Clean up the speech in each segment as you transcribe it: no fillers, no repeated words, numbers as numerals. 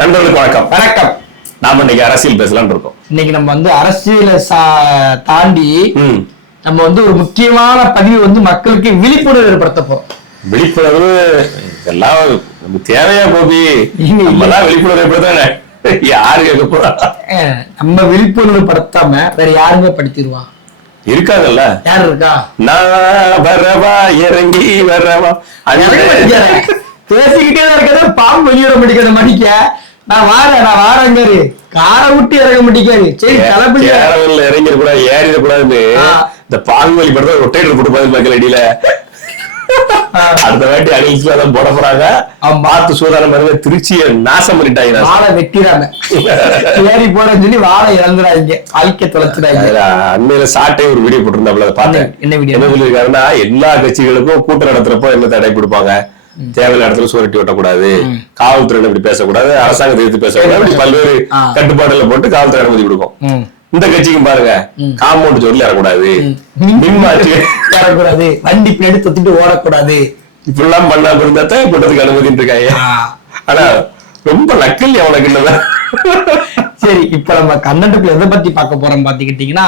நண்பர்களுக்கு வணக்கம். வணக்கம். நாம இன்னைக்கு அரசியல் பேசலாம்னு இருக்கோம். இன்னைக்கு நம்ம அரசியலை தாண்டி நம்ம ஒரு முக்கியமான பதிவு மக்களுக்கு விழிப்புணர்வு ஏற்படுத்த போறோம். விழிப்புணர்வு எல்லாம் நமக்கு தேவையா கோபி? நம்மதான் விழிப்புணர்வு ஏற்படுத்த யாரு கேட்க போறா? நம்ம விழிப்புணர்வு படுத்தாம வேற யாருமே படுத்திடுவா? இருக்காங்கல்ல. யாரு இருக்கா? நான் வரவா இறங்கி வரவா பேசிக்கிட்டே தான் இருக்கிறத பாம்பு வெளியேற முடிக்கிற மடிக்க நான் வாரேங்காரு காரை விட்டு இறங்க முடிக்காது. சரி தலைப்படி இறங்கிட கூடாது, ஏறிட கூடாதுன்னு இந்த பாகுவலி படத்தை ரொட்டேட்டர் போட்டு போகுது மக்கள் அடியில. அடுத்த வாட்டி அணிதான் போட போறாங்க. பார்த்து சூதானம் பாருங்க, திருச்சியை நாசம் பண்ணிட்டாங்க. வாழை வெட்டிறாங்க, ஏறி போறேன்னு சொல்லி வாழை இறந்துறாங்க, வாழ்க்கை தொலைச்சுறாங்க. அண்மையில சாட்டை ஒரு வீடியோ போட்டிருந்தாப்புல பார்த்தேன். என்ன வீடியோ என்ன சொல்லியிருக்காருன்னா, எல்லா கட்சிகளுக்கும் கூட்டம் நடத்துறப்போ என்ன தடை கொடுப்பாங்க, தேவையான இடத்துல சூரட்டி ஓட்டக்கூடாது, காவல்துறை இப்படி பேசக்கூடாது, அரசாங்கத்தை எதிர்த்து பேசக்கூடாது, இப்படி பல்வேறு கட்டுப்பாடுல போட்டு காவல்துறை அனுமதி கொடுக்கும். இந்த கட்சிக்கும் பாருங்க, காம்பவுண்ட் ஜோர்ல ஏறக்கூடாது, மின்மாற்றி ஏறக்கூடாது, வண்டி பின்னாடி தொத்திட்டு ஓடக்கூடாது, இப்படிலாம் பண்ணாம இருந்தா கூட்டத்துக்கு அனுமதி இருக்காங்க. ஆனா ரொம்ப நக்கல் அவனுக்கு இல்லதான். சரி, இப்ப நம்ம கண்டென்ட்ல எதை பத்தி பார்க்க போறோம் பாத்துக்கிட்டீங்கன்னா,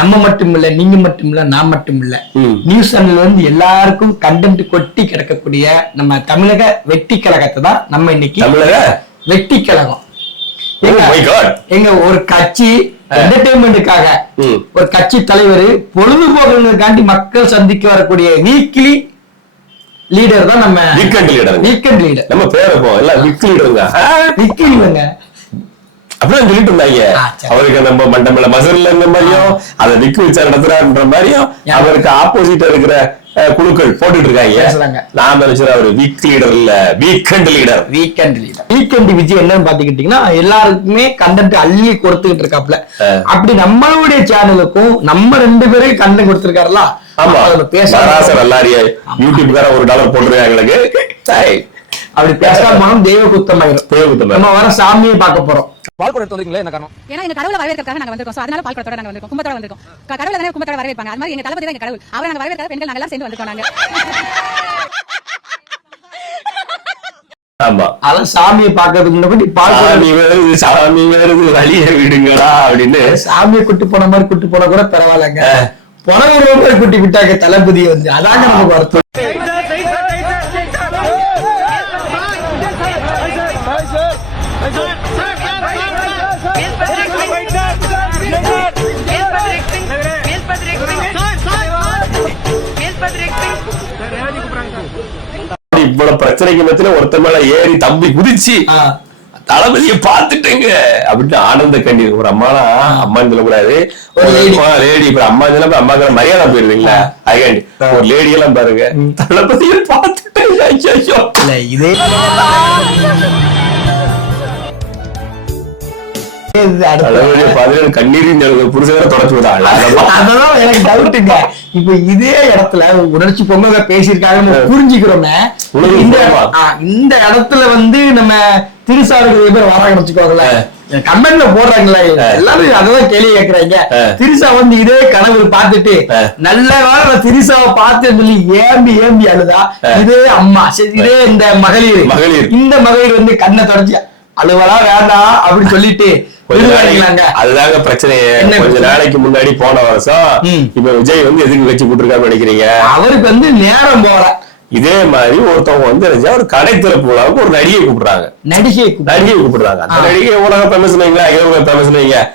நம்ம மட்டும் இல்ல, நீங்க மட்டும் இல்ல, நான் மட்டும் இல்ல, நியூஸ் சேனல் எல்லாருக்கும் கண்டென்ட் கொட்டி கிடக்கக்கூடிய நம்ம தமிழக வெட்டி கழகத்தை தான் நம்ம இன்னைக்கு தமிழக வெட்டி கழகம். எங்க ஒரு கட்சி என்டர்டைன்மெண்ட்டுக்காக ஒரு கட்சி தலைவர் பொழுதுபோக்குக்காண்டி மக்கள் சந்திக்க வரக்கூடிய வீக்லி லீடர் தான் நம்ம வீக்கெண்ட் லீடர். நம்ம பேரை எல்லாம் வீக்லி லீடருங்க, வீக்லி இல்லைங்க அப்படிதான் சொல்லிட்டு இருந்தாங்க. அவருக்கு நம்ம மண்டபல மசர்ல இருந்த மாதிரியும் அதை விக்கு வச்சா நடத்துறாருன்ற மாதிரியும் அவருக்கு ஆப்போசிட் இருக்கிற குழுக்கள் போட்டுட்டு இருக்காங்க. நான் நினைச்சேன் அவரு வீக் லீடர் இல்ல, வீக்கெண்ட் லீடர். வீக்கெண்ட் விஜய் என்னன்னு பாத்துக்கிட்டீங்கன்னா, எல்லாருக்குமே கண்டென்ட் அள்ளி கொடுத்துக்கிட்டு இருக்காப்ல. அப்படி நம்மளுடைய சேனலுக்கும் நம்ம 2 பேரும் கண்டென்ட் கொடுத்திருக்காருல. ஆமா, பேசாசர் எல்லாரிய யூடியூப்கார $1 போட்டுருக்காங்க. அப்படி பேசாம தெய்வ குத்தமாயிரும். நம்ம வர சாமியை பார்க்க போறோம். பால் குடம் எடுத்துவீங்களே என்ன காரணம்? ஏன்னா எங்க கடவுளை வரவேற்கிறதுக்காக நாங்க வந்திருக்கோம். சோ அதனால பால் குடத்தோட நாங்க வந்திருக்கோம், கும்பத்தோட வந்திருக்கோம். கடவுளை தானே கும்பத்தோட வரவேற்பாங்க, அது மாதிரி எங்க தளபதி தான் எங்க கடவுள். அவரை நாங்க வரவேற்காத பெண்கள் நாங்க எல்லாம் சேர்ந்து வந்திருக்கோம். நாங்க ஆமா, அதான் சாமியை பாக்குறதுக்கு முன்னாடி சாமி வருது வழிய விடுங்களா அப்படின்னு சாமியை கூட்டு போன மாதிரி கூட்டு போன கூட பரவாயில்லங்க. போன கூட்டி விட்டாங்க தளபதி அதாங்க நமக்கு வருத்தம். இவ்வளவு பிரச்சனைக்கு மத்தியில ஒருத்த மேல ஏறி தம்பி குதிச்சு தளபதியை பார்த்துட்டேங்க அப்படின்னு ஆனந்த கண்ணீர். ஒரு அம்மானா அம்மான்னு சொல்லக்கூடாது, ஒரு லேடி. இப்ப அம்மா சொன்னா அம்மாக்கு மரியாதை போயிருவீங்களா? அதுக்காண்டி ஒரு லேடி எல்லாம் பாருங்க, தளபதியை பார்த்துட்டேங்க. இதே கண்ணீரின் புருஷனை தொடச்சு விடாங்க. அதெல்லாம் எனக்கு டவுட்டுங்க. இப்ப இதே இடத்துல உணர்ச்சி பொங்க பேசியிருக்காங்க புரிஞ்சுக்கிறோம். இந்த இடத்துல நம்ம திருசாருக்கு பேர் வராங்கன்னு வச்சுக்கோங்கள, கமெண்ட்ல போடுறாங்களே எல்லாரும் அதான் கேள்வி கேட்கறாங்க. திரிசா இதே கனவு பார்த்துட்டு நல்ல வேலை திரிசாவை பார்த்தேன்னு சொல்லி ஏம்பி அழுதா. இதே அம்மா, இதே இந்த மகளிர் இந்த மகளிர் கண்ணை தொடச்சு அழுவலா வேண்டாம் அப்படின்னு சொல்லிட்டு அதுதாங்க பிரச்சனையே. கொஞ்ச நாளைக்கு முன்னாடி போன வருஷம் இப்ப விஜய் எதுக்கு வச்சு கூட்டிருக்காரு நினைக்கிறீங்க? அவருக்கு நேரம் போல. இதே மாதிரி ஒருத்தவங்க ஒரு கடை திறப்பு விழாவுக்கு ஒரு நடிகை கூப்பிடுறாங்க. நடிகை கூப்பிடுறாங்க. அந்த நடிகை உலக ஃபேமஸ்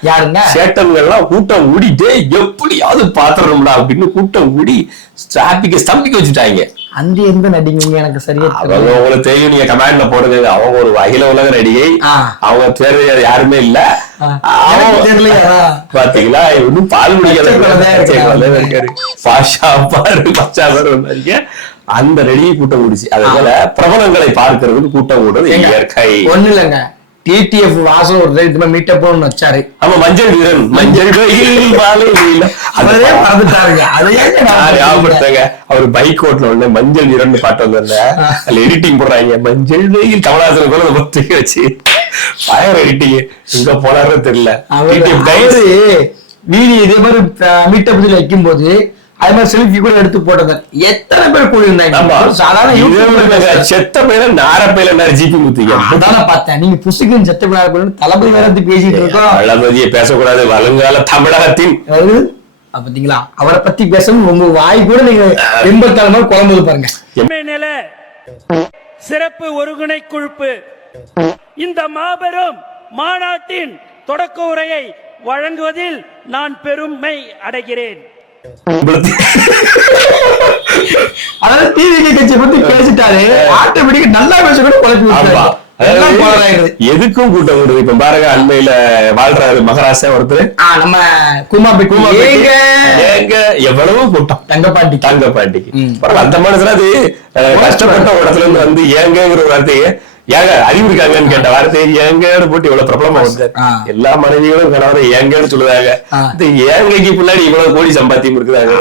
யாருங்க? சேட்டன்கள்லாம் கூட்டம் கூடிட்டே எப்படியாவது பாத்துறோம்டா அப்படின்னு கூட்டம் கூடி ஸ்தம்பிக்க வச்சுட்டாங்க. அந்த எந்த நடிகை எனக்கு சரியா அவங்க உங்களுக்கு தெரியும், நீங்க கமெண்ட்ல போடுங்க. அவங்க ஒரு அகில உலக நடிகை, அவங்க பேரு யாருமே இல்ல. பாத்தீங்களா, இன்னும் பால் குடிக்காரு அந்த நடிகை கூட்டம் கூடிச்சு. அதனால பிரபலங்களை பார்க்கறதுக்கு கூட்டம் கூடுறது இயற்கை. ஒண்ணு இல்லைங்க, டிடிஎஃப் வாசம் ஒரு இதுமா மீட்டப் போன்னு வச்சாரு. ஆமா, மஞ்சள் வீரன் ஞாபகப்படுத்தாங்க. அவர் பைக் ஓட்டுல உடனே மஞ்சள் வீரன் பாட்டு வந்திருந்த அதுல எடிட்டிங் போடுறாங்க. மஞ்சள் வெயில் கமலஹாசன் கூட அதை வச்சு பயங்கர எடிட்டிங். எங்க போனாரு தெரியல. வீடியோ இதே மாதிரி மீட்டப் வைக்கும் போது அது மாதிரி செல்ஃபி கூட எடுத்து போட்டது எத்தனை பேர் கூடியிருந்தாங்க. சாதாரண செத்த பையில நார பையில ஜிபி முத்திங்க அதான பார்த்தேன். நீங்க புசுக்குன்னு செத்த பையில தளபதி வேற பேசிட்டு இருக்கோம். தளபதியை பேசக்கூடாது வருங்கால தமிழகத்தின் பாத்தீங்களா, அவரை பத்தி பேசணும் உங்க வாய் கூட நீங்க எண்பத்தாறு நாள் குழம்புது பாருங்க. சிறப்பு ஒருங்கிணை குழுப்பு இந்த மாபெரும் மாநாட்டின் தொடக்க உரையை வழங்குவதில் நான் பெருமை அடைகிறேன். அதாவது டிவிகே கட்சியை பத்தி பேசிட்டாரு, ஆட்டோமேட்டிக்கா நல்லா பேச கூட குழப்பி எதுக்கும் கூட்டம் கூடுது. இப்ப பாருங்க, அண்மையில வாழ்றாரு மகாராஷ்டிரா ஒருத்தர், நம்ம ஏங்க எவ்வளவு கூட்டம் தங்கப்பாண்டிக்கு. அந்த மனுஷன் அது கஷ்டப்பட்ட இடத்துல இருந்து வந்து ஏங்கிற ஒரு வார்த்தையை ஏங்க அறிவு இருக்காங்கன்னு கேட்ட வார்த்தையை ஏங்கன்னு போட்டு இவ்வளவு பிரபலமா வந்து எல்லா மனைவிகளும் கணவரை ஏங்கன்னு சொல்லுதாங்க. இந்த ஏங்கைக்கு பின்னாடி இவ்வளவு கோடி சம்பாத்தியம் இருக்குதாங்க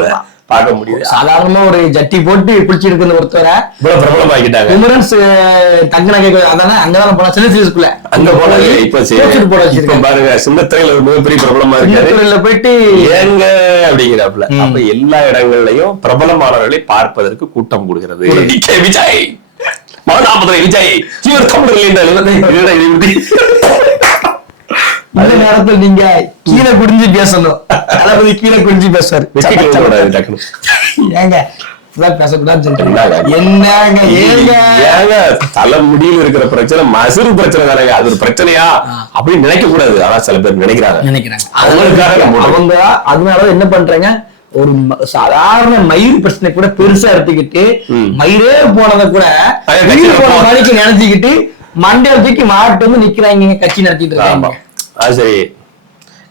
பார்க்க முடியுது. சாதாரணமா ஒரு ஜட்டி போட்டு குளிச்சிருக்கிற ஒருத்தரை இவ்வளவு பிரபலமாக்கிட்டாங்க. குமரன்ஸ் தங்க நகை அதானே அங்கதான் போனா சிலிஸ்குள்ள அங்க போனாரு. இப்ப பாருங்க, சின்னத்திரையில ஒரு மிகப்பெரிய பிரபலமா இருக்காரு போயிட்டு ஏங்க அப்படிங்கிறாப்புல. அப்ப எல்லா இடங்கள்லயும் பிரபலமானவர்களை பார்ப்பதற்கு கூட்டம் கூடுகிறது. விஜய் மாதாபுரம் விஜய் இவர் தமிழர்கள் இந்த நேரத்துல நீங்க கீழே குடிஞ்சு பேசணும். தளபதி கீழே குடிஞ்சு பேசுவாரு. ஏங்க பேசக்கூடாதுன்னு சொல்லிட்டு என்னங்க ஏங்க தலை முடியில் இருக்கிற பிரச்சனை மசுறு பிரச்சனை தானே, அது ஒரு பிரச்சனையா அப்படின்னு நினைக்க கூடாது. ஆனா சில பேர் நினைக்கிறாங்க. அவங்க அதனால என்ன பண்றாங்க, ஒரு சாதாரண மயிர் பிரச்சனை கூட பெருசா எடுத்துக்கிட்டு மயிரே போனதை கூட மணிக்கு நினைச்சுக்கிட்டு மண்டே தூக்கி மாட்டு வந்து நிக்கிறாங்க, கட்சி நடத்திட்டு இருக்காங்க. சரி,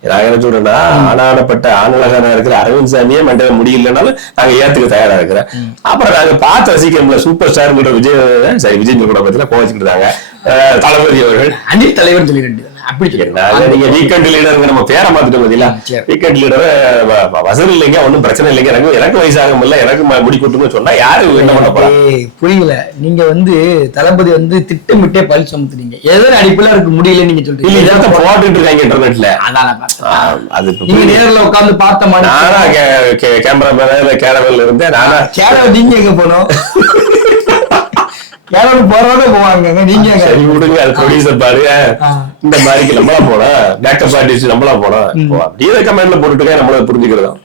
நான் என்ன சொல்றேன்னா, ஆனானப்பட்ட ஆனழகான இருக்கிற அரவிந்த் சாமியே மண்டல முடியலனாலும் நாங்க ஏத்துக்க தயாரா இருக்கிறேன். அப்புறம் நாங்க பார்த்து ரசிக்கிறோம்ல சூப்பர் ஸ்டார் விஜய் கூட பத்தில கோவச்சுட்டு இருந்தாங்க தளபதி அவர்கள். அனில் தலைவர் சொல்லிட்டு அப்படி நீங்க வீக்கெண்ட் லீடருங்க நம்ம பேரை மாத்திட்டோம் பாத்தீங்களா. வீக்கெண்ட் லீடர் வசதி இல்லைங்க, ஒன்னும் பிரச்சனை இல்லைங்க, எனக்கு வயசாகும் இல்ல, எனக்கு முடி கொட்டுன்னு சொன்னா யாரு என்ன பண்ண போறாங்க புரியல. நீங்க வந்து தளபதி வந்து திட்டமிட்டே பழி சுமத்துறீங்க. ஏதோ அடிப்படையில இருக்கு முடியல நீங்க சொல்றீங்க. போட்டுட்டு இருக்காங்க இன்டர்நெட்ல. அது நீங்க நேர்ல உட்கார்ந்து பார்த்த மாதிரி நானா கேமரா மேல கேரவல் இருந்தேன். நானா கேரவ நீங்க எங்க போனோம் போறவங்க போவாங்க. நீங்க சரி விடுங்க, அது ப்ரொடியூசர் பாருங்க. இந்த மாதிரி நம்மளா போனோம், மேக்கப் ஆர்டிஸ்ட் நம்மளா போனோம், அப்படியே கமெண்ட்ல போட்டுட்டு நம்மள புரிஞ்சுக்கிறோம்.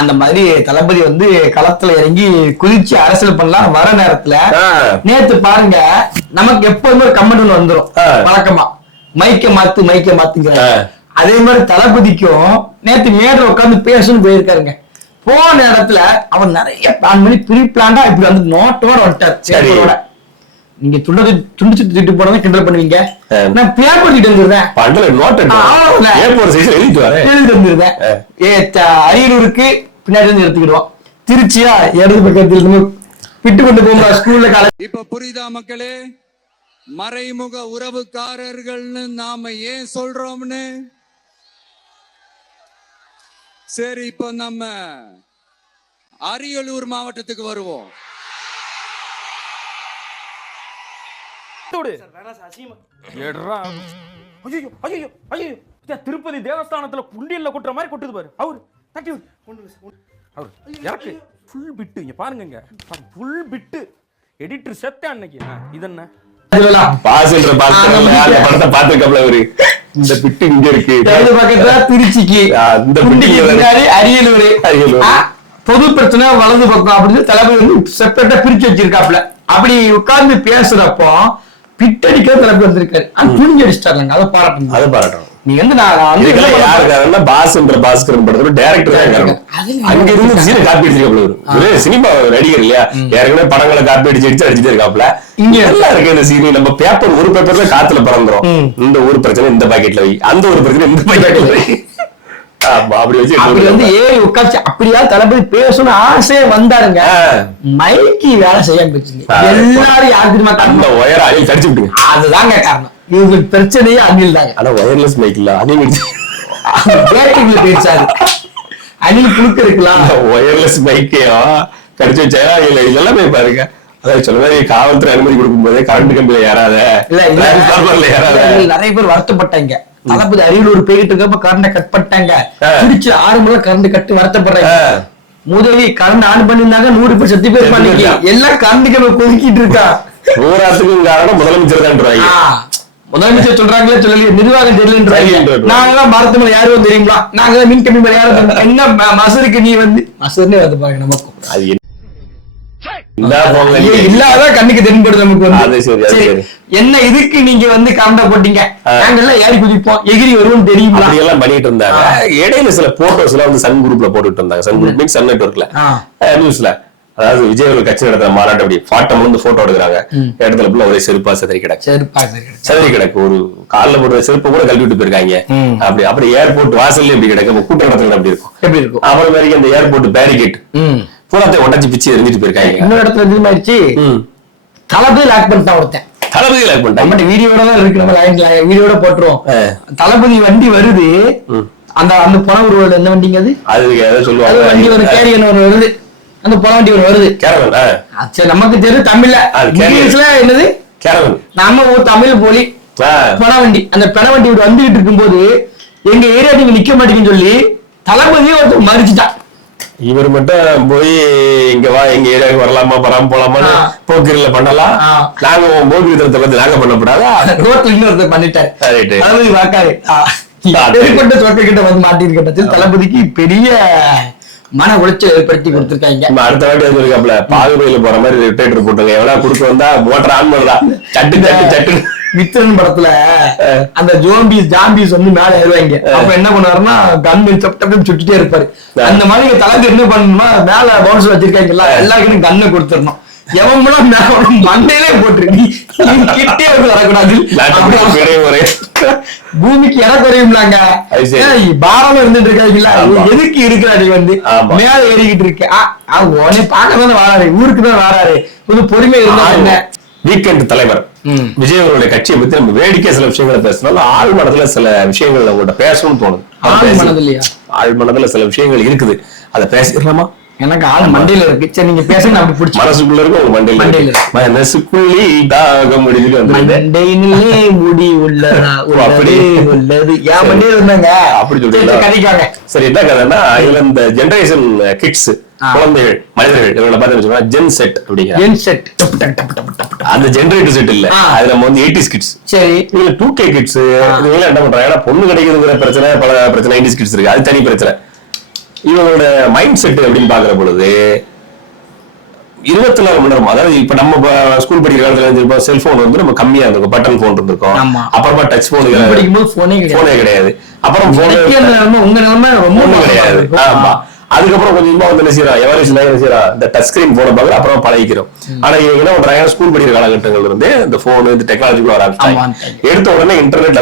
அந்த மாதிரி தளபதி வந்து களத்துல இறங்கி குதிச்சு அரசியல் பண்ணலாம் வர நேரத்துல நேத்து பாருங்க, நமக்கு எப்போதுமே கமெண்ட் ஒண்ணு வந்துரும் வழக்கமா, மைக்க மாத்துங்கிற. அதே மாதிரி தளபதிக்கும் நேத்து மேடல உட்கார்ந்து பேசணும்னு போயிருக்காருங்க. போன இடத்துல அவர் நிறைய பிளான் பண்ணி ப்ரீ பிளான்டா இப்படி வந்து நோட்டோட வந்துட்டார். நீங்க துண்டிச்சு திட்டு போனதை கிண்டல் பண்ணுவீங்க, நான் பேப்பர் கிட்ட வந்துருந்தேன், அரியலூருக்கு பின்னாடி இருந்து எடுத்துக்கிடுவோம், திருச்சியா இடது பக்கத்தில் இருந்து விட்டு கொண்டு போகும்போது ஸ்கூல்ல காலேஜ். இப்ப புரியுதா மக்களே, மறைமுக உறவுக்காரர்கள்னு நாம ஏன் சொல்றோம்னு? சரி, இப்ப நம்ம அரியலூர் மாவட்டத்துக்கு வருவோம். திருப்பதி தேவஸ்தானத்துல குண்டியல்ல கொட்டுற மாதிரி கொட்டுது பாரு. அவரு ஃபுல் பிட்டு இங்க பாருங்க, ஃபுல் பிட்டு எடிட்டர் செத்த அன்னைக்கு. இது என்ன பாஸ்ன்ற படத்தை பாத்துக்கப்ல அவரு இந்த பிட்டு இங்க இருக்கு பக்கத்துல திருச்சிக்கு, இந்த அரியலூர் பொது பிரச்சனை வலது பக்கம் அப்படின்னு தளபதி வந்து செப்பரேட்டா பிரிச்சு வச்சிருக்காப்ல. அப்படி உட்கார்ந்து பேசுறப்போ பிட்டடிக்கிற தளபதி வந்திருக்காரு, துணிஞ்சு அடிச்சிட்டாருங்க. அதை பாராட்டணும். நீங்க வந்து யாருக்காரன்னா பாஸ்கரன் படத்துல டைரக்டர் அங்க இருந்து காப்பி அடிச்சிருக்காப்ல. சினிமா நடிகர் இல்லையா, ஏற்கனவே படங்களை காப்பி அடிச்சுட்டே இருக்காப்ல. இங்க எல்லாம் இருக்கு இந்த சீரியல். நம்ம பேப்பர் ஒரு பேப்பர் தான் காத்துல பறந்துரும். இந்த ஒரு பிரச்சனை இந்த பாக்கெட்ல வை, அந்த ஒரு பிரச்சனை இந்த பாக்கெட்ல வை, அப்படி வச்சு வந்து ஏறி உட்காந்து அப்படியா தளபதி பேசணும்னு ஆசையே வந்தாருங்க. மைக்கி வேலை செய்யாம போச்சுங்க. எல்லாரும் யாருக்கு அந்த ஒயரை அணில் கடிச்சு விட்டுங்க. அதுதாங்க காரணம். இவங்களுக்கு பிரச்சனையே அணில் தாங்க. ஆனா ஒயர்லெஸ் மைக் இல்ல, அணில் பேட்டிங்ல பேசாது, அணில் புழுக்க இருக்கலாம். ஒயர்லெஸ் மைக்கையும் கடிச்சு வச்சா இதெல்லாம் போய் பாருங்க. அதாவது சொல்ல மாதிரி காவல்துறை அனுமதி கொடுக்கும் போதே கரண்ட் கம்பியில ஏறாத நிறைய பேர் வருத்தப்பட்டாங்க. தளபதி அரியலூர் போயிட்டு இருக்கப்ப கரண்ட கட் பண்ணிட்டாங்க, திருச்சி 6 முறை கரண்ட் கட்டு வருத்தப்படுறாங்க. முதவி கரண்ட் ஆன் பண்ணிருந்தாங்க 100 பேர் செத்து பேர் பண்ணி எல்லாம் கரண்டுக்கு கொதிக்கிட்டு இருக்கா. ஊராத்துக்கும் காரணம் முதலமைச்சர் தான். முதலமைச்சர் சொல்றாங்களே சொல்லி நிர்வாகம் தெரியலன்றாங்க. நாங்கதான் மருத்துவமனை யாரும் தெரியுங்களா, நாங்க மின் கம்பி மேல யாரும் என்ன மசருக்கு நீ வந்து மசர்னே வந்து பாருங்க நமக்கும் இல்லாத கண்ணுக்கு தென்படுது நமக்கு வந்து. என்ன இதுக்கு நீங்க வந்து கரண்ட போட்டீங்க, நாங்க எல்லாம் ஏறி குதிப்போம் எகிரி வருவோம் தெரியுமா எல்லாம் பண்ணிட்டு இருந்தாங்க. இடையில சில போட்டோஸ் எல்லாம் வந்து சன் குரூப்ல போட்டுட்டு இருந்தாங்க. சன் குரூப் மீன்ஸ் சன் நெட்வொர்க்ல நியூஸ்ல. அதாவது விஜய் அவர்கள் கட்சி நடத்துற மாநாட்டு அப்படி பாட்டம் வந்து போட்டோ எடுக்கிறாங்க. இடத்துல ஃபுல்லா ஒரே செருப்பா செதறி கிடக்கு. ஒரு காலில் போடுற செருப்பை கூட கழட்டி விட்டு போயிருக்காங்க. அப்படி ஏர்போர்ட் வாசல்ல எப்படி கிடக்கு, கூட்ட இடத்துல எப்படி இருக்கும். அப்புறம் வரைக்கும் அந்த ஏர்போர்ட் பேரிகேட் பூராத்தை உடச்சி பிச்சு எரிஞ்சிட்டு போயிருக்காங்க. இன்னொரு இடத்துல எதிர்மாயிருச்சு. தளபதி லாக் பண்ணிட்டான் ஒருத்தன். தளபதி லாக் பண்ணிட்டாங்க. வீடியோட தான் இருக்கு, நம்ம வீடியோட போட்டுருவோம். தளபதி வண்டி வருது, அந்த அந்த பண உருவல் என்ன வண்டிங்க அது சொல்லுவாங்க. வண்டி ஒரு கேரியன் ஒரு வருது, அந்த பண வண்டி ஒரு வருது. சரி நமக்கு தெரியும் தமிழ்ல, இங்கிலீஷ்ல என்னது கேரவன். நம்ம ஒரு தமிழ் போலி பண வண்டி. அந்த பண வண்டி வந்துகிட்டு இருக்கும்போது எங்க ஏரியா நீங்க நிக்க மாட்டீங்கன்னு சொல்லி தளபதியே ஒருத்தர் மறிச்சுட்டான். இவர் மட்டும் போய் இங்க வா, எங்க ஏரியாவுக்கு வரலாமா வராம போலாமா போக்கிரில பண்ணலாம், நாங்க போக்கிரி தரத்தை பத்தி நாங்க பண்ணக்கூடாதா, ரோட்ல இன்னொருத்தர் பண்ணிட்டாரு தளபதி வாக்காரு. கிட்ட வந்து மாட்டிருக்கட்டத்தில் தளபதிக்கு பெரிய மன உளைச்சல் ஏற்படுத்தி கொடுத்திருக்காங்க. அடுத்த வாட்டி வந்திருக்காப்ல பாகுபலியில போற மாதிரி ரிட்டையர் போட்டுங்க, எவ்வளவு கொடுக்க வந்தா மோட்டர் ஆன் பண்ணதா சட்டு மித்திரன் படத்துல அந்த ஜாம்பிஸ் வந்து மேல ஏறுவாங்க. அப்ப என்ன பண்ணுவாருன்னா கன் சுட்டுட்டே இருப்பாரு. அந்த மாதிரி தளபதி என்ன பண்ணணும்னா மேல பவுன்ஸ் வச்சிருக்காங்கல்ல, எல்லாருக்கும் கண்ணை கொடுத்துடணும். எவன் மண்டையிலே போட்டுருக்கு, கிட்டே வந்து வரக்கூடாது. பூமிக்கு இடம் குறையும்லாங்க, பாரமா இருந்துட்டு இருக்காங்கல்ல, எதுக்கு இருக்கிறாரு வந்து மேல ஏறிக்கிட்டு இருக்கு. உடனே பார்க்கதானே வராரு, ஊருக்கு தான் வராரு, கொஞ்சம் பொறுமை இருந்தா என்ன. வீக்கெண்ட் தலைவர் விஜய் அவர்களுடைய கட்சியை பத்தி நம்ம வேடிக்கை சில விஷயங்களை பேசினாலும் ஆழ் மனதுல சில விஷயங்கள் உங்கள்கிட்ட பேசணும்னு தோணுது. ஆழ் மனதுல சில விஷயங்கள் இருக்குது, அதை பேசிடலாமா? எனக்கு ஆள் மண்டையில இருக்கு. சரி நீங்க பேசுங்க, அப்படி பிடிச்சி மனசுக்குள்ள இருக்கு, உங்க மண்டையில மனசுக்குள்ளே தாக முடிவு மண்டையிலே முடி உள்ளதா அப்படி உள்ளது என் மண்டையில இருந்தாங்க அப்படி சொல்றீங்க கதைக்காங்க. சரி என்ன கதைன்னா, இதுல இந்த ஜெனரேஷன் கிட்ஸ் குழந்தைகள் மனிதர்கள் இவங்களை பார்த்து ஜென் செட் அப்படிங்கிற அந்த ஜெனரேட்டர் செட் இல்ல, அது நம்ம வந்து 80s கிட்ஸ். சரி இதுல 2K கிட்ஸ் இவங்க என்ன பண்றாங்க, பொண்ணு கிடைக்குதுங்கிற பிரச்சனை, பல பிரச்சனை 90s கிட்ஸ் இருக்கு, அது தனி பிரச்சனை. இவங்களோட மைண்ட் செட் அப்படின்னு பாக்குற பொழுது 24 மணி நேரம், அதாவது இப்ப நம்ம ஸ்கூல் படிக்கிற காலத்துல செல்போன் வந்து நம்ம கம்மியா இருந்திருக்கும், பட்டன் போன் இருந்திருக்கும், அப்புறமா டச் போன் போனே கிடையாது, அப்புறம் ரொம்ப கிடையாது. ஆமா அதுக்கப்புறம் கொஞ்சமா வந்து என்ன செய்யறோம், எவல்யூஷன் என்ன செய்யறோம், இந்த டச் ஸ்கிரீன் போன பாக்குற அப்புறம் பழகிக்கிறோம். ஆனா இவங்க என்ன பண்றாங்க, ஸ்கூல் படிக்கிற காலகட்டங்கள்ல இருந்து இந்த போன் இந்த டெக்னாலஜிக்குள்ள வர ஆரம்பிச்சாங்க. எடுத்த உடனே இன்டர்நெட்ல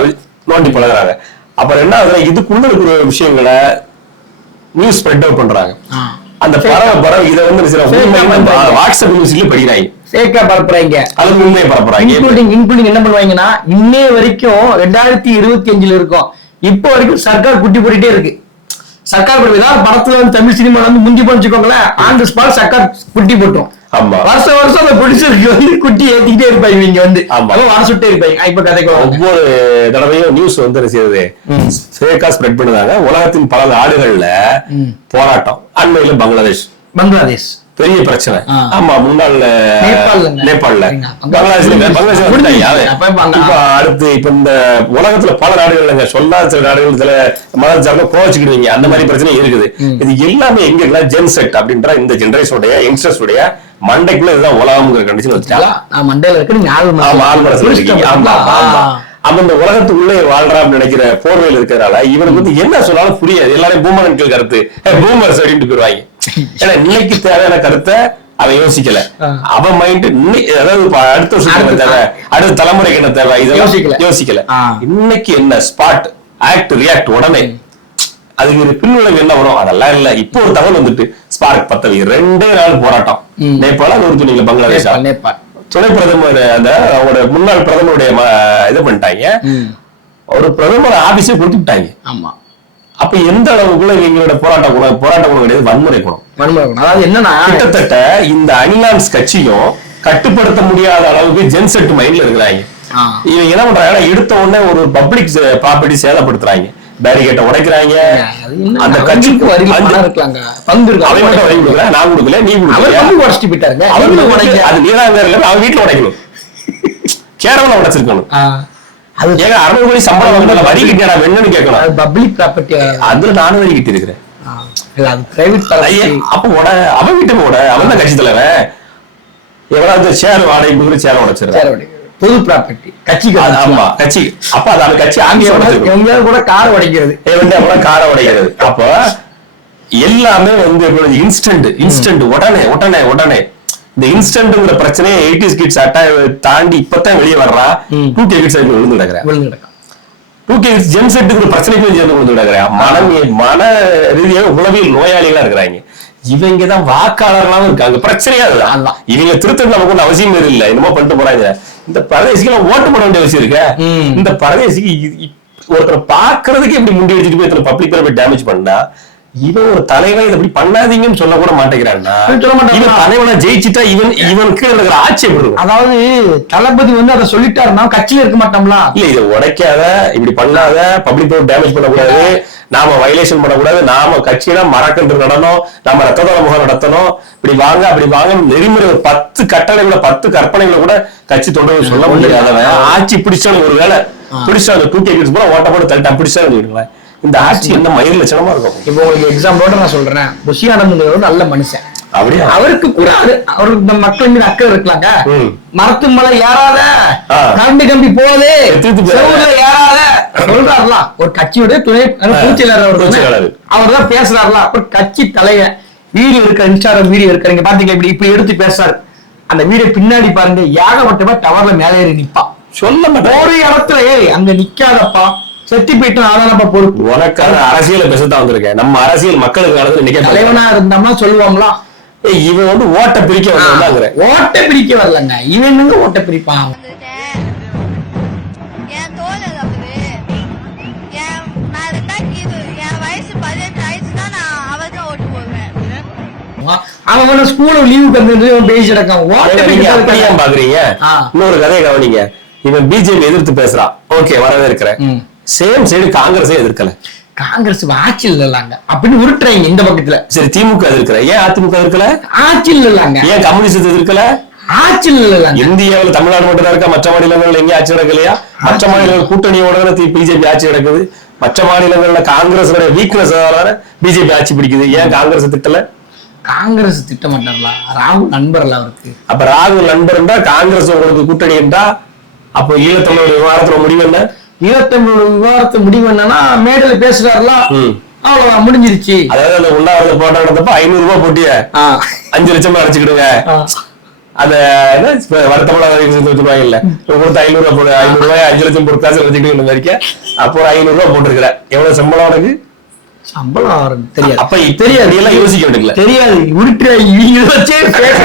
நோண்டி பழகுறாங்க. அப்புறம் என்ன ஆகுதுன்னா, இதுக்குள்ள இருக்கிற விஷயங்களை நியூஸ் ஸ்ப்ரெட் அவுட் பண்றாங்க. அந்த பரவ இதை வந்து வாட்ஸ்அப் நியூஸ்ல படிக்கிறாங்க, சேக்கா பரப்புறாங்க, அது உண்மையை பரப்புறாங்க. இன்க்ளூடிங் என்ன பண்ணுவாங்கன்னா, இன்னே வரைக்கும் 2025 இருக்கும், இப்போ வரைக்கும் சர்க்கார் குட்டி போட்டுட்டே இருக்கு. சர்க்கார் ஏதாவது படத்துல வந்து தமிழ் சினிமா வந்து முந்தி போச்சுக்கோங்களேன், ஆன் தி ஸ்பாட் சர்க்கார் குட்டி போட்டோம். வருஷம் வருஷம் அந்த ப்ரொடியூசருக்கு வந்து குட்டி ஏத்திக்கிட்டே இருப்பாங்க, இங்க வந்து வர சுட்டே இருப்பாங்க. இப்ப கதைக்கு ஒவ்வொரு தடவையும் நியூஸ் வந்து என்ன செய்யுது, ஃபேக்கா ஸ்ப்ரெட் பண்ணுதாங்க. உலகத்தின் பல நாடுகள்ல போராட்டம், அண்மையில பங்களாதேஷ் பெரிய பிரச்சனை. ஆமா முன்னாள் நேபாள்ல அடுத்து இப்ப இந்த உலகத்துல பல நாடுகள் சொல்லாத சில நாடுகள் சில மதச்சார்ந்த கோவச்சுக்கிடுவீங்க, அந்த மாதிரி பிரச்சனை இருக்குது. இது எல்லாமே எங்க இருக்குன்னா ஜென் செட் அப்படின்ற இந்த ஜெனரேஷனுடைய யங்ஸ்டர்ஸ் உடைய மண்டைக்குள்ள இதுதான் உலகம்ங்கிற கண்டிஷன் வச்சுட்டாங்க. மண்டையில இருக்கு. அவன் இந்த உலகத்துக்குள்ளே வாழ்றான்னு நினைக்கிற போர்வையில் இருக்கிறதால இவனுக்கு வந்து என்ன சொன்னாலும் புரியாது. எல்லாரும் பூமர் கருத்து பூமர்ஸ் அப்படின்ட்டு போயிருவாங்க. ஏன்னா இன்னைக்கு தேவையான கருத்தை அவன் யோசிக்கல, அவன் மைண்ட் அதாவது அடுத்த வருஷம் தேவை, அடுத்த தலைமுறைக்கு என்ன தேவை இதெல்லாம் யோசிக்கல. இன்னைக்கு என்ன ஸ்பாட் ஆக்ட் ரியாக்ட் உடனே அதுக்கு ஒரு பின்விளைவு என்ன வரும் அதெல்லாம் இல்ல. இப்போ ஒரு தகவல் வந்துட்டு ஸ்பார்க் 2 நாள் போராட்டம் நேபாள ஒரு துணியில பங்களாதேஷ் துணை பிரதமர் அந்த அவங்களோட முன்னாள் பிரதமருடைய இது பண்ணிட்டாங்க, ஒரு பிரதமர் ஆபீஸே கொடுத்து விட்டாங்க. ஆமா அப்ப எந்த அளவுக்குள்ள எங்களோட போராட்ட குணம் கிடையாது, வன்முறை குணம். அதாவது என்னன்னா கிட்டத்தட்ட இந்த அனிலான்ஸ் கட்சியும் கட்டுப்படுத்த முடியாத அளவுக்கு ஜென்செட் மைண்ட்ல இருக்கிறாங்க. இவங்க என்ன பண்றாங்க, எடுத்த உடனே ஒரு பப்ளிக் ப்ராப்பர்ட்டி சேதப்படுத்துறாங்க. பேரிகேட்டை உடைக்கிறாங்க. அந்த கட்சிக்கு இருக்கலாங்க பங்கு இருக்கு. அவன் மட்டும் வரி கொடுக்கல, நான் கொடுக்கல, நீ அவர் பங்கு உடைச்சிட்டு போயிட்டாருங்க. அது நீதான் அவன் வீட்டுல உடைக்கணும், கேரளா உடைச்சிருக்கணும். அது ஏங்க 600 கோடி சம்பளம் வாங்கல, வரி கட்டியா வேணும்னு கேட்கணும். பப்ளிக் ப்ராப்பர்ட்டி, அதுல நானும் வரி கட்டி இருக்கிறேன். அது பிரைவேட் அப்ப அவன் வீட்டு அவன் தான் கட்சி தலைவன். எவ்வளவு சேர் வாடகை கொடுக்குற சேர உடைச்சிருக்கான். பொது ப்ராப்பர்ட்டி கட்சி. ஆமா கட்சி. அப்ப அது அந்த கட்சி எங்க கூட காரை உடைக்கிறது, காரை உடைக்கிறது. அப்ப எல்லாமே வந்து இன்ஸ்டன்ட் உடனே இந்த இன்ஸ்டன்ட்ங்கிற பிரச்சனையை 80s கிட்ஸ் தாண்டி இப்பதான் வெளியே வர்றா. 2K கிட்ஸ் விழுந்து கிடக்குறேன். 2K கிட்ஸ் ஜென் செட்டுங்கிற பிரச்சனைக்கு சேர்ந்து விழுந்து கிடக்குறேன். மன ரீதியாக உளவியல் நோயாளிகளா இருக்கிறாங்க. இவங்கதான் வாக்காளர்களாவும் இருக்காங்க. பிரச்சனையா அதுதான். இவங்க திருத்தம் நமக்கு ஒன்றும் அவசியம் இல்லை, என்னமோ பண்ணிட்டு போறாங்க. இந்த பரதேசிக்கு ஓட்டு போட வேண்டிய அவசியம் இருக்கு. இந்த பரதேசிக்கு ஒருத்தர் பாக்குறதுக்கு இப்படி முண்டி வச்சுட்டு போய் இத்தனை பப்ளிக் போய் டேமேஜ் பண்ணா, இவன் ஒரு தலைவன் இதை பண்ணாதீங்கன்னு சொல்ல கூட மாட்டேங்கிறான்னா, இவன் தலைவனை ஜெயிச்சுட்டா இவனுக்கு இருக்கிற ஆட்சி எப்படி இருக்கும்? அதாவது தளபதி வந்து அதை சொல்லிட்டாருன்னா கட்சியில இருக்க மாட்டோம்ல. இல்ல இதை உடைக்காத, இப்படி பண்ணாத, பப்ளிக் டேமேஜ் பண்ணக்கூடாது, நாம வயலேஷன் பண்ணக்கூடாது, நாம கட்சியில மரக்கன்று நடணும், நாம ரத்ததான முகம் நடத்தணும், இப்படி வாங்க அப்படி வாங்க நெறிமுறை 10 கட்டளைகளை 10 கற்பனைகளை கூட கட்சி தொண்டர்கள் சொல்ல முடியாதவன் ஆட்சி பிடிச்சாலும் ஒரு வேலை பிடிச்சாலும் 2K கிட்ஸ் போல ஓட்ட போட்டு தள்ளிட்டு பிடிச்சாலும் இந்த ஆட்சி என்ன மயிர் லட்சணமா இருக்கும். இப்போ உங்களுக்கு எக்ஸாம்பிளோட நான் சொல்றேன், புஷி ஆனந்த் நல்ல மனுஷன். அப்படியே அவருக்கு கூட அவருக்கு மக்கள் மீது அக்கறை இருக்கலாங்க. மரத்து மலை ஏறாத, கரண்டு கம்பி போதே, ஏறாத சொல்றாருல. ஒரு கட்சியோட துணை பொதுச் செயலாளர் அவர் தான் பேசுறாருல. அப்புறம் கட்சி தலைவர் வீடியோ இருக்க, இன்ஸ்டாகிராம் வீடியோ இருக்க, நீங்க பாத்தீங்களா இப்படி எடுத்து பேசுறாரு. அந்த வீடியோ பின்னாடி பாருங்க, ஏகப்பட்டமா டவர்ல மேலே ஏறி நிப்பான். சொல்ல மாட்டேன் ஒரு இடத்துல அங்க நிக்காதப்பா, செத்தி போயிட்டு ஆதாரப்பா பொறுப்பு. உனக்கான அரசியல பேசத்தான் வந்திருக்கேன். நம்ம அரசியல் மக்களுக்கு தலைவனா இருந்தோம்னா சொல்லுவாங்களா, இவன் வந்து ஓட்ட பிரிக்க வந்தாங்க. ஓட்ட பிரிக்க வரலங்க, இவன் ஓட்ட பிரிப்பான். அவன் ஸ்கூல் லீவுக்கு வந்து பேசி நடக்கான். பாக்குறீங்க இன்னொரு கதையை கவனிங்க. இவன் பிஜேபி எதிர்த்து பேசுறான், ஓகே வரவே இருக்கிறேன். சேம் சைடு காங்கிரஸே எதிர்க்கல. காங்கிரஸ் ஆட்சியில் இல்லங்க அப்படின்னு உருட்டுறாங்க இந்த பக்கத்துல. சரி திமுக எதிர்க்கல, ஏன் அதிமுக எதிர்க்கல? ஆட்சியில் இல்லங்க. ஏன் கம்யூனிஸ்ட் எதிர்க்கல? ஆட்சியில் இல்லங்க. இந்தியாவில் தமிழ்நாடு மட்டும் இருக்க, மற்ற மாநிலங்கள்ல எங்க ஆட்சி நடக்கலையா? மற்ற மாநிலங்கள் கூட்டணியோட பிஜேபி ஆட்சி நடக்குது. மற்ற மாநிலங்கள்ல காங்கிரஸ் வீக்னஸ் பிஜேபி ஆட்சி பிடிக்குது. ஏன் காங்கிரஸ் திட்டல? காங்கிரஸ் திட்ட மாட்டாங்களா? ராகுல் நண்பர்ல அவருக்கு. அப்ப ராகுல் நண்பர்ன்றா காங்கிரஸ் உங்களுக்கு கூட்டணி என்றா, அப்போ ஈழத்தமிழ் விவகாரத்துல முடிவு என்ன? ஈழத்தமிழ் விவகாரத்து முடிவு என்னன்னா, மேடையில பேசுறாருல, அவ்வளவுதான் முடிஞ்சிருச்சு. அதாவது அந்த உண்ணாவிரத போட்டோ நடந்தப்ப 500 ரூபாய் போட்டிய 5 லட்சம் அடைச்சுக்கிடுங்க. அத வருத்தப்படாத இல்ல கொடுத்த 500 ரூபாய் 500 ரூபாய் 5 லட்சம் பொருட்காசு வச்சுக்கிட்டு வரைக்கும் அப்போ 500 ரூபாய் போட்டிருக்கிற. எவ்வளவு சம்பளம் உனக்கு? சம்பளம் தெரியாது. அப்ப தெரியாது, எல்லாம் யோசிக்க வேண்டியது தெரியாது. உருட்டு இவங்க வச்சே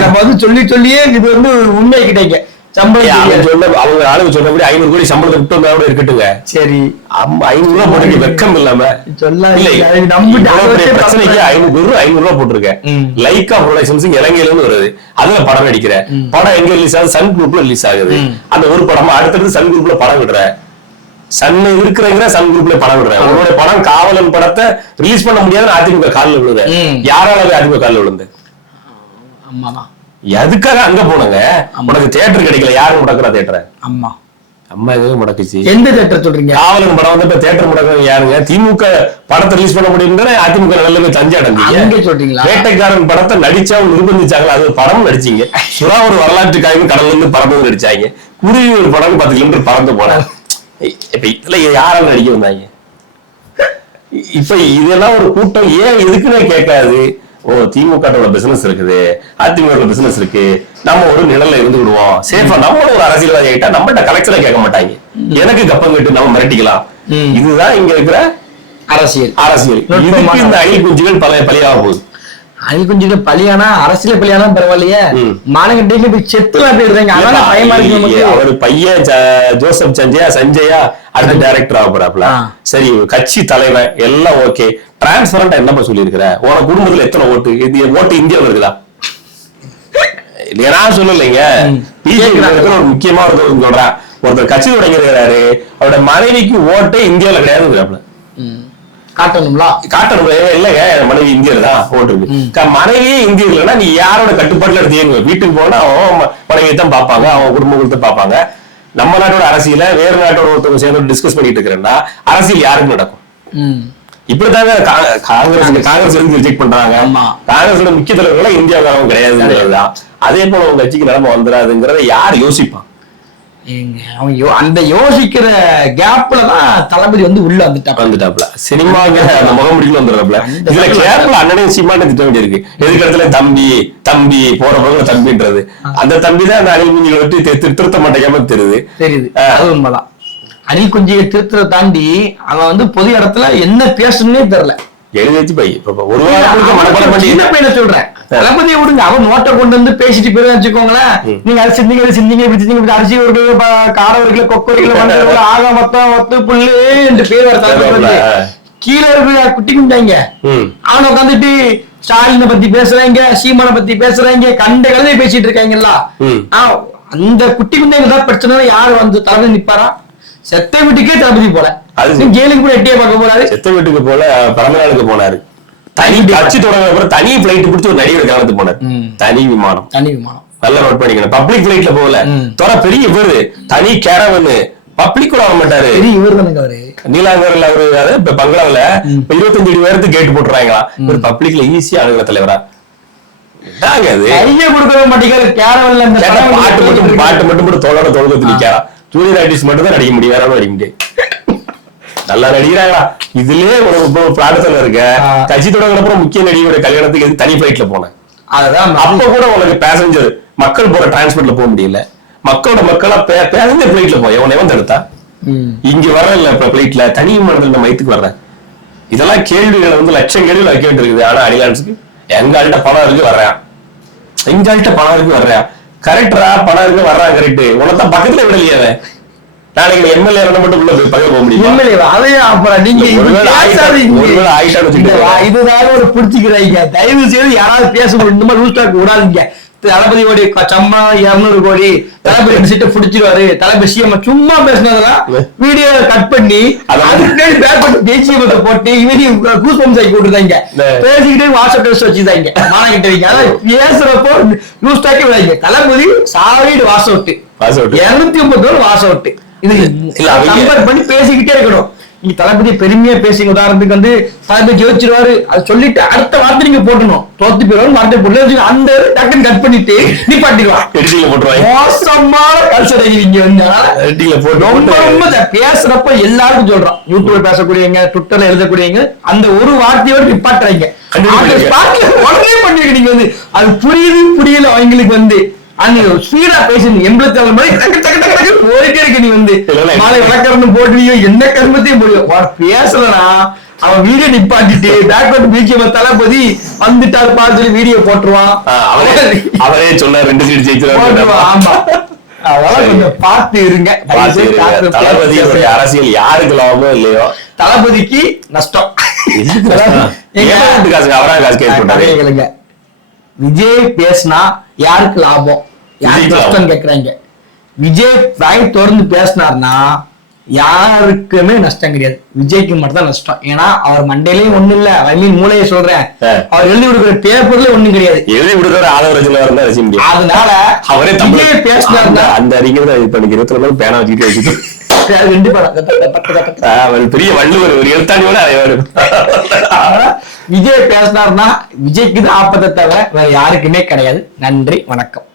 நம்ம வந்து சொல்லியே இது வந்து உண்மை கிடைக்க சம்பளம் சொல்ல அவங்க ஆளுங்க சொன்னபடி 500 கோடி சம்பளத்தை விட்டு வந்தா கூட இருக்கட்டுங்க. சரி 500 ரூபாய் போட்டு வெக்கம் இல்லாம பிரச்சனைக்கு 500 ரூபாய் போட்டிருக்கேன். லைக்கா ப்ரொடக்ஷன்ஸ் இலங்கையில இருந்து வருது, அதுல படம் நடிக்கிற. படம் எங்க ரிலீஸ் ஆகுது? சன் குரூப்ல ரிலீஸ் ஆகுது. அந்த ஒரு படமா அடுத்தது சன் குரூப்ல படம் விடுற, சன் இருக்கிற சன் குரூப்ல படம் விடுறேன். உன்னோட படம் காவலன் படத்தை ரிலீஸ் பண்ண முடியாதுன்னு அதிமுக காலில் விழுத. யாரால அதிமுக காலில் விழுந்து? எதுக்காக அங்க போனங்க? உனக்கு தியேட்டர் கிடைக்கல, யாரு முடக்குறா தியேட்டர்? அம்மா அம்மா எதுவும் முடக்குச்சு. எந்த தியேட்டர் சொல்றீங்க? காவலன் படம் வந்து தியேட்டர் முடக்குறது யாருங்க? திமுக படத்தை ரிலீஸ் பண்ண முடியும் அதிமுக நல்ல தஞ்சை அடைஞ்சீங்க. சொல்றீங்களா? வேட்டைக்காரன் படத்தை நடிச்சா நிர்பந்திச்சாங்களா? அது படம் நடிச்சீங்க. சுறா ஒரு வரலாற்றுக்காக கடல்ல இருந்து பறந்து நடிச்சாங்க. குருவி ஒரு படம் 10 கிலோமீட்டர் பறந்து போனாங்க. இப்ப இதுல யாரால நடிக்க வந்தாங்க? இப்ப இதெல்லாம் ஒரு கூட்டம் ஏன் எதுக்குன்னு கேட்காது. ஓ திமுக பிசினஸ் இருக்குது, அதிமுக பிசினஸ் இருக்கு, நம்ம ஒரு நிழல்ல இருந்து விடுவோம் சேஃபா. நம்மளும் ஒரு அரசியல்வாதி ஆகிட்டா நம்மகிட்ட கலெக்ஷனை கேட்க மாட்டாங்க, எனக்கு கப்பம் கட்டு நம்ம மிரட்டிக்கலாம். இதுதான் இங்க இருக்கிற அரசியல். இதுக்கு இந்த அணில் குஞ்சுகள் பலியாக போகுது. அணில் குஞ்சுகள் பலியானா அரசியல் பலியானா பரவாயில்லையே, மானகண்டையில போய் செத்துலாம் போயிடுறாங்க. அதனால பயமா இருக்கு. அவரு பையன் ஜோசப் சஞ்சயா அடுத்த டைரக்டர் ஆக போறாப்ல. சரி கட்சி தலைவன் எல்லாம் ஓகே. டிரான்ஸ்பரண்டா என்ன சொல்லி இருக்கிற? உன குடும்பத்துல எத்தனை ஓட்டு? ஓட்டு இந்தியாவில் இருக்குதா? நான் சொல்லலைங்க, பிஜேபி ஒரு முக்கியமா சொல்றேன். ஒருத்தர் கட்சி தொடங்கிறாரு, அவரோட மனைவிக்கு ஓட்டே இந்தியாவில கிடையாது. காட்டணும்ல இல்லங்க மனைவி இந்தியர் தான் போட்டிருக்கு. மனைவியே இந்தியர் இல்லைன்னா நீ யாரோட கட்டுப்பாட்டுல எடுத்து வீட்டுக்கு போனா அவன் மனைவியை தான் பார்ப்பாங்க, அவன் குடும்பத்தை பார்ப்பாங்க. நம்ம நாட்டோட அரசியல வேற நாட்டோட ஒருத்தவங்க சேர்ந்து டிஸ்கஸ் பண்ணிட்டு இருக்கிறேன்னா அரசியல் யாருக்கு நடக்கும்? இப்படித்தாங்க காங்கிரஸ் இருந்து ரிஜெக்ட் பண்றாங்க. காங்கிரஸோட முக்கிய தலைவர்கள் இந்தியாவுக்காரங்க கிடையாதுங்கிறதுதான். அதே போல உங்க கட்சிக்கு நிலைமை வந்துடாதுங்கிறத யார் யோசிப்பான்? அந்த யோசிக்கிற கேப்ல தான் தளபதி வந்து உள்ள வந்துட்டாப்ல. சினிமாங்க அந்த முகமுடிக்கு வந்துடுறாப்ல. இதுல கேப்ல அண்ணனையும் சீமானே திட்ட வேண்டியிருக்கு. எதுக்கு இடத்துல தம்பி தம்பி போற போது தம்பின்றது அந்த தம்பி தான் அந்த அணில் குஞ்சுகளை விட்டு திருத்த மாட்டேங்காம தெரியுது. அது உண்மைதான். அணில் குஞ்சியை திருத்தத்தை தாண்டி அவன் வந்து பொது இடத்துல என்ன பேசணும்னே தெரியல. எழுதி பை ஒரு வாரம் சின்ன பையனை சொல்றேன், தளபதியை விடுங்க. அவன் நோட்டை கொண்டு வந்து பேசிட்டு போய் வச்சுக்கோங்களேன். நீங்க அது சிந்திங்க அரிசி ஒரு காரவர்களை கொக்கவர்களை வந்தவர்கள் ஆக மொத்தம் புல்லு என்று பேர் வர கீழே இருக்கிற குட்டி குண்டாங்க. அவனை உட்காந்துட்டு ஸ்டாலினை பத்தி பேசுறாங்க, சீமானை பத்தி பேசுறாங்க, கண்ட கலதை பேசிட்டு இருக்காங்கல்ல. அந்த குட்டி குண்டாங்க தான் பிரச்சனை. யாரு வந்து தளபதி நிப்பாரா? செத்த வீட்டுக்கே தளபதி போல, ஜெயிலுக்கு கூட எட்டியே பார்க்க போறாரு. செத்த வீட்டுக்கு போல பிறந்த நாளுக்கு போனாரு. தனி கட்சி தொடங்க தனி பிளைட் பிடிச்சி ஒரு நடிகர் காலத்து போனார். தனி விமானம் நல்லா நோட் பண்ணிக்கணும். பப்ளிக் பிளைட்ல போகல, பெரிய இவரு தனி கேரவன் பப்ளிக் கூட வர மாட்டாரு. நீலாங்கர்ல அவரு இப்ப பங்களாவில 25 அடி உயரத்துக்கு கேட்டு போட்டுறாங்களா. ஒரு பப்ளிக்ல ஈஸியா அணுகிற தலைவரா பாட்டு மட்டும் தோளோட தோல்கத்து நிக்காரா. ஜூனியர் ஆர்டிஸ்ட் மட்டும் தான் நடிக்க முடியும், வேற நடிக்க முடியாது. நல்லா நடிக்கிறாங்களா. இதுலயே ஒரு பிராடத்துல இருக்க கட்சி தொடங்கினப்புறம் முக்கிய நடிகரோட கல்யாணத்துக்கு தனி பிளைட்ல போனேன். அப்ப கூட உனக்கு பேசஞ்சர் மக்கள் போற டிரான்ஸ்போர்ட்ல போக முடியல. மக்களா பேசஞ்சர் பிளைட்ல போய் எவன் தடுத்தா? இங்க வரல பிளைட்ல தனி விமானத்துல மையத்துக்கு வர்றேன். இதெல்லாம் கேள்விகளை வந்து லட்சம் கேள்விகள் வைக்க வேண்டியிருக்குது. ஆனா அடிலான்ஸுக்கு எங்கள்கிட்ட பணம் இருக்கு வர்றேன், எங்கள்கிட்ட பணம் இருக்கு வர்றேன். கரெக்டரா பணம் இருக்கு வர்றான் கரெக்ட். உனதான் பக்கத்துல விடலையே. நாளைக்கு எம்எல்ஏ மட்டும் உள்ள போய் பக்கம் போக முடியும். இதுதான் ஒரு பிடிச்சிக்கிறாங்க. தயவு செய்து யாராவது பேசணும் இந்த மாதிரி ரூஸ்டாக் விடாதீங்க. தளபதியோட சம்மா 200 கோடி தளபதி சீட்டை பிடிச்சிருவாரு. தளபதி சிஎம் சும்மா பேசினதெல்லாம் வீடியோ கட் பண்ணி தேசியத்தை போட்டு இவரையும் போட்டுருந்தாங்க. பேசிக்கிட்டே வாட்ஸ்அப் டெஸ்ட் வச்சுதாங்க. மானகிட்ட அதான் பேசுறப்போ ரூஸ்டாக்கே விடாதீங்க. Thalapathy solid was out 250 was out. இது கம்பேர் பண்ணி பேசிக்கிட்டே இருக்கணும். நீங்க தளபதி பெருமையா பேசுங்க. உதாரணத்துக்கு வந்து தளபதி ஜெயிச்சிருவாரு அது சொல்லிட்டு அடுத்த வார்த்தை நீங்க போட்டணும். தோத்து போயிருவாரு வார்த்தை போட்டு அந்த டக்குன்னு கட் பண்ணிட்டு நிப்பாட்டிடுவான். மோசமான கல்ச்சர் நீங்க வந்து ரொம்ப ரொம்ப பேசுறப்ப எல்லாருக்கும் சொல்றோம். யூடியூப்ல பேசக்கூடியவங்க, ட்விட்டர்ல எழுதக்கூடியவங்க அந்த ஒரு வார்த்தையோட நிப்பாட்டுறீங்க. உடனே பண்ணிருக்க நீங்க வந்து அது புரியல அவங்களுக்கு வந்து ஸ்பீடா பேசுங்க. 87 மணி போயிட்டே இருக்கு. நீ வந்து மாலை வழக்கரணும் போடுவியோ என்ன கர்மத்தையும் போடுவோம். பேசலனா அவன் வீடியோ நிப்பாட்டிட்டு பேக்வர்ட் பிஜிஎம் தளபதி வந்துட்டாரு சொல்லி வீடியோ போட்டுருவான். அவரே சொன்னார் 2 சீட் ஜெயிச்சிருவாங்க. ஆமா அதெல்லாம் கொஞ்சம் பார்த்து இருங்க. தளபதியோட அரசியல் யாருக்கு லாபமோ இல்லையோ தளபதிக்கு நஷ்டம். விஜய் பேசினா யாருக்கு லாபம் யாருக்கு நஷ்டம் கேக்குறாங்க. விஜய் வாய் தொடர்ந்து பேசினார்னா யாருக்குமே நஷ்டம் கிடையாது. விஜய்க்கு மட்டும் தான் நஷ்டம். ஏன்னா அவர் மண்டையிலயும் ஒண்ணு இல்ல, வயலின் மூளையை சொல்றேன். அவர் எழுதி கொடுக்குற பேப்பர்ல ஒண்ணும் கிடையாது. எழுதி கொடுக்குற அதனால அவரே விஜய் பேசினார்னா அந்த அறிஞர் பேனா வச்சுக்கிட்டு பெரிய வள்ளுவர் ஒரு எழுத்தாணியோட விஜய் பேசினார்னா விஜய்க்கு தான் ஆபத்தை தவிர வேற யாருக்குமே கிடையாது. நன்றி, வணக்கம்.